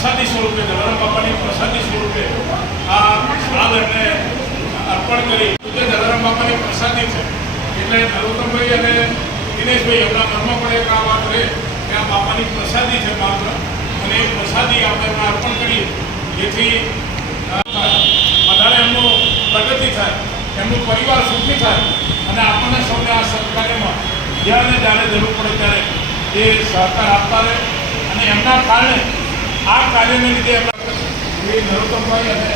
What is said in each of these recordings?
પ્રસાદી સ્વરૂપે જલારામ બાપાની પ્રસાદી સ્વરૂપે આ શાલ એમને અર્પણ કરી. જલારામ બાપાની પ્રસાદી છે એટલે નરોત્તમભાઈ અને દિનેશભાઈ એમના મનમાં પણ એક આ વાત રહે કે આ બાપાની પ્રસાદી છે માત્ર, અને એ પ્રસાદી આપણે એમને અર્પણ કરીએ જેથી બધાને એમનું પ્રગતિ થાય, એમનું પરિવાર સુખી થાય અને આપણને સૌને આ સત્કાર્યમાં જ્યારે જ્યારે જરૂર પડે ત્યારે એ સહકાર આપતા રહે. અને એમના કારણે આ કાર્યને લીધે નરોત્તમભાઈ અને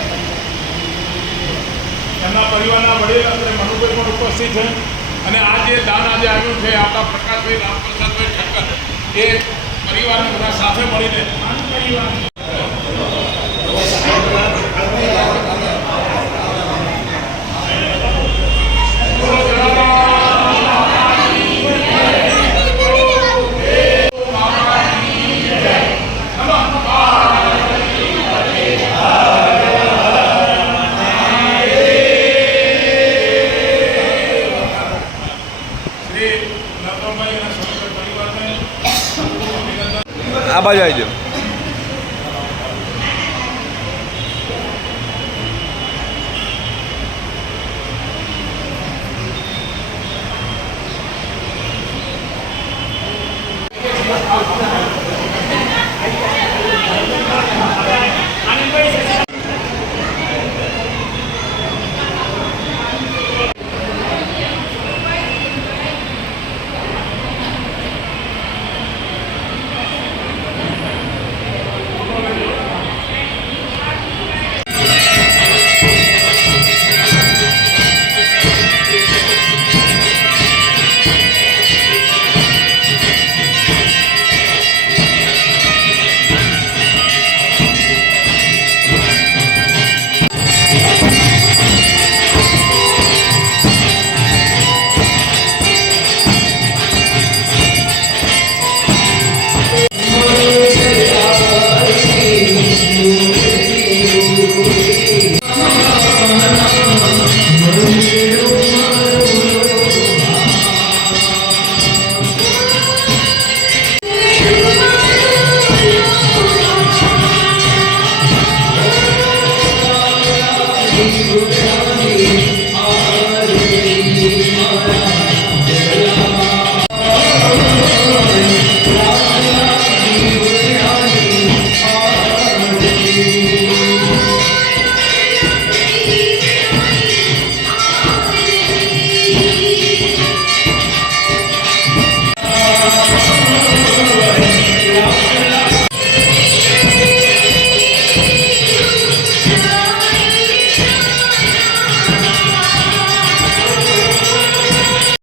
એમના પરિવારના વડીલ અને મનુભાઈ પણ ઉપસ્થિત છે. અને આ જે દાન આજે આવ્યું છે આપણા પ્રકાશભાઈ રામપ્રસાદભાઈ ઠક્કર એ પરિવારને બધા સાથે મળીને આ બાજુ આવી જાઓ.